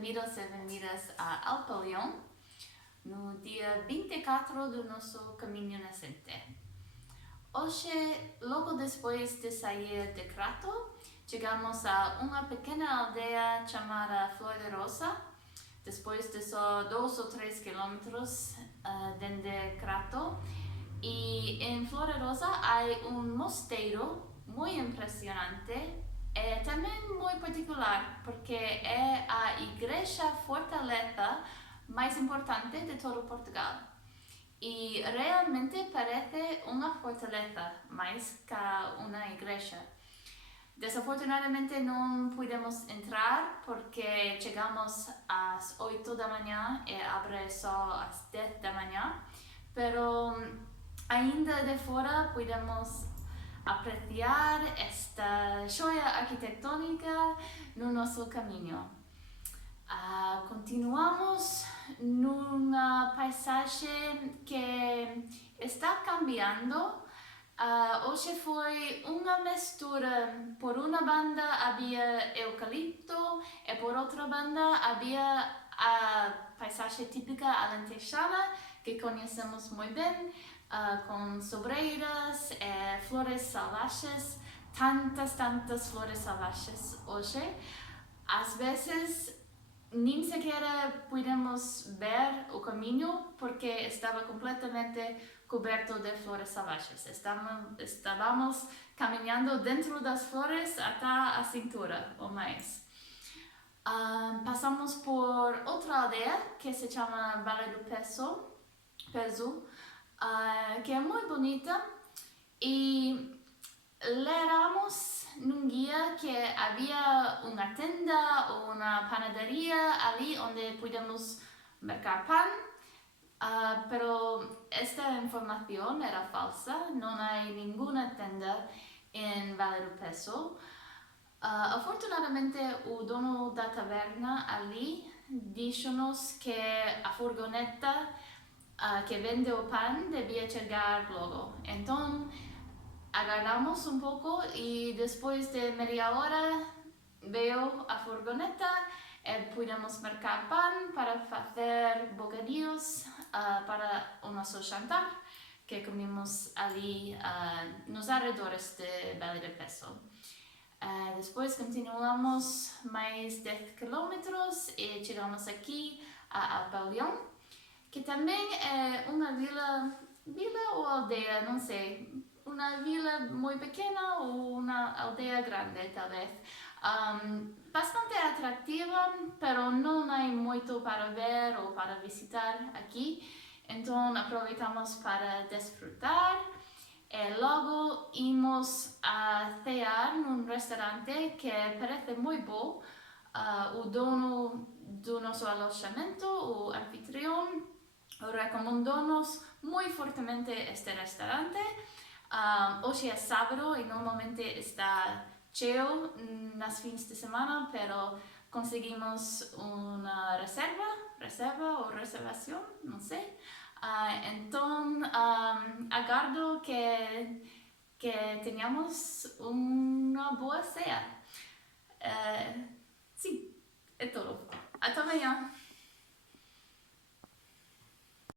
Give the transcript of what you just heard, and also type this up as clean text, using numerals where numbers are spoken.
bem-vindos e bem-vindas ao Pavilion no dia 24 do nosso caminho nascente. Hoje, logo depois de sair de Crato, chegamos a uma pequena aldeia chamada Florerosa, depois de só 2 ou 3 quilômetros de Crato. E em Florerosa há mosteiro muito impressionante e também muito particular, porque é a igreja fortaleza mais importante de todo Portugal. E realmente parece uma fortaleza mais que uma igreja. Desafortunadamente não pudemos entrar porque chegamos às 8 da manhã e abre só às 10 da manhã, pero ainda de fora pudemos apreciar esta joia arquitetônica no nosso caminho. Continuamos numa paisagem que está cambiando. Hoje foi uma mistura. Por uma banda havia eucalipto e por outra banda havia a paisagem típica alentejana que conhecemos muito bem, com sobreiras e flores salvajes, tantas flores salvajes hoje. Às vezes nem sequer pudemos ver o caminho porque estava completamente coberto de flores salvajes. Estávamos caminhando dentro das flores até a cintura ou mais. Passamos por outra aldeia que se chama Vale do Peso, que é muito bonita, e leramos num guia que havia uma tenda ou uma panaderia ali onde podíamos mercar pão, pero esta informação era falsa, não há nenhuma tenda em Vale do Peso. Afortunadamente, o dono da taverna ali disse-nos que a furgoneta que vende o pão devia chegar logo. Então, aguardamos um pouco e depois de meia hora veio a furgoneta e pudemos mercar pão para fazer bocadinhos para o nosso jantar que comemos ali nos arredores de Vale do Peso. Depois continuamos mais 10 quilômetros e chegamos aqui a Pavilion, que também é uma vila ou aldeia, não sei, uma vila muito pequena ou uma aldeia grande, talvez. Bastante atrativa, pero não há muito para ver ou para visitar aqui. Então aproveitamos para desfrutar e logo íamos a cear num restaurante que parece muito bom. O dono do nosso alojamento, o anfitrião, recomendou-nos muito fortemente este restaurante. Hoje é sábado e normalmente está cheio nas fins de semana, pero conseguimos uma reservação, não sei. Então, aguardo que tenhamos uma boa ceia. Sim, é tudo. Até amanhã.